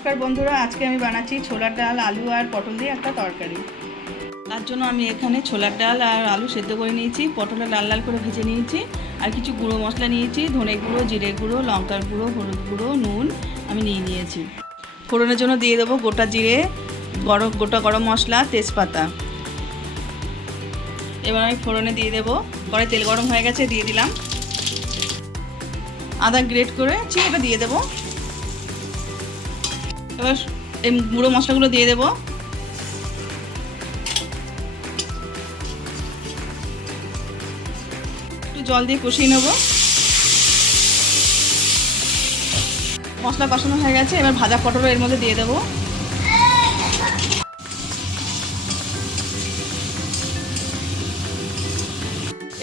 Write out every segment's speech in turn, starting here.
নমস্কার বন্ধুরা, আজকে আমি বানাচ্ছি ছোলার ডাল, আলু আর পটল দিয়ে একটা তরকারি। তার জন্য আমি এখানে ছোলার ডাল আর আলু সেদ্ধ করে নিয়েছি, পটলটা লাল লাল করে ভেজে নিয়েছি, আর কিছু গুঁড়ো মশলা নিয়েছি, ধনে গুঁড়ো, জিরে গুঁড়ো, লঙ্কার গুঁড়ো, হলুদ গুঁড়ো, নুন আমি নিয়েছি। ফোড়নের জন্য দিয়ে দেবো গোটা জিরে, গোটা গরম মশলা, তেজপাতা। এবার আমি ফোড়নে দিয়ে দেবো। পরে তেল গরম হয়ে গেছে, দিয়ে দিলাম আদা গ্রেট করেছি, এটা দিয়ে দেবো। এবার এই গুঁড়ো মশলাগুলো দিয়ে দেবো। একটু জল দিয়ে কষিয়ে নেব। মশলা কষানো হয়ে গেছে, এবার ভাজা পটল এর মধ্যে দিয়ে দেবো।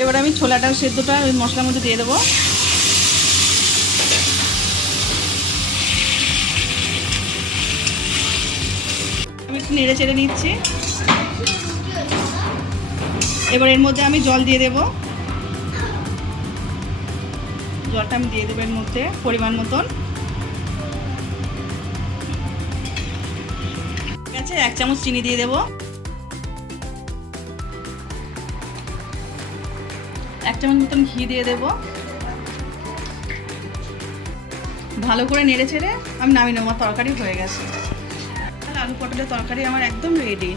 এবার আমি ছোলা ডাল সেদ্ধটা ওই মশলার মধ্যে দিয়ে দেবো। আমি একটু নেড়ে চেড়ে নিচ্ছি। এবার এর মধ্যে আমি জল দিয়ে দেবো। জলটা আমি দিয়ে দেবো এর মধ্যে পরিমাণ মতন। ঠিক আছে, 1 চামচ চিনি দিয়ে দেবো। 1 চামচ মতন ঘি দিয়ে দেবো। ভালো করে নেড়ে চেড়ে আমি নামিয়ে নেবো। তরকারি হয়ে গেছে। আলু পটলের তরকারি আমার একদম রেডি।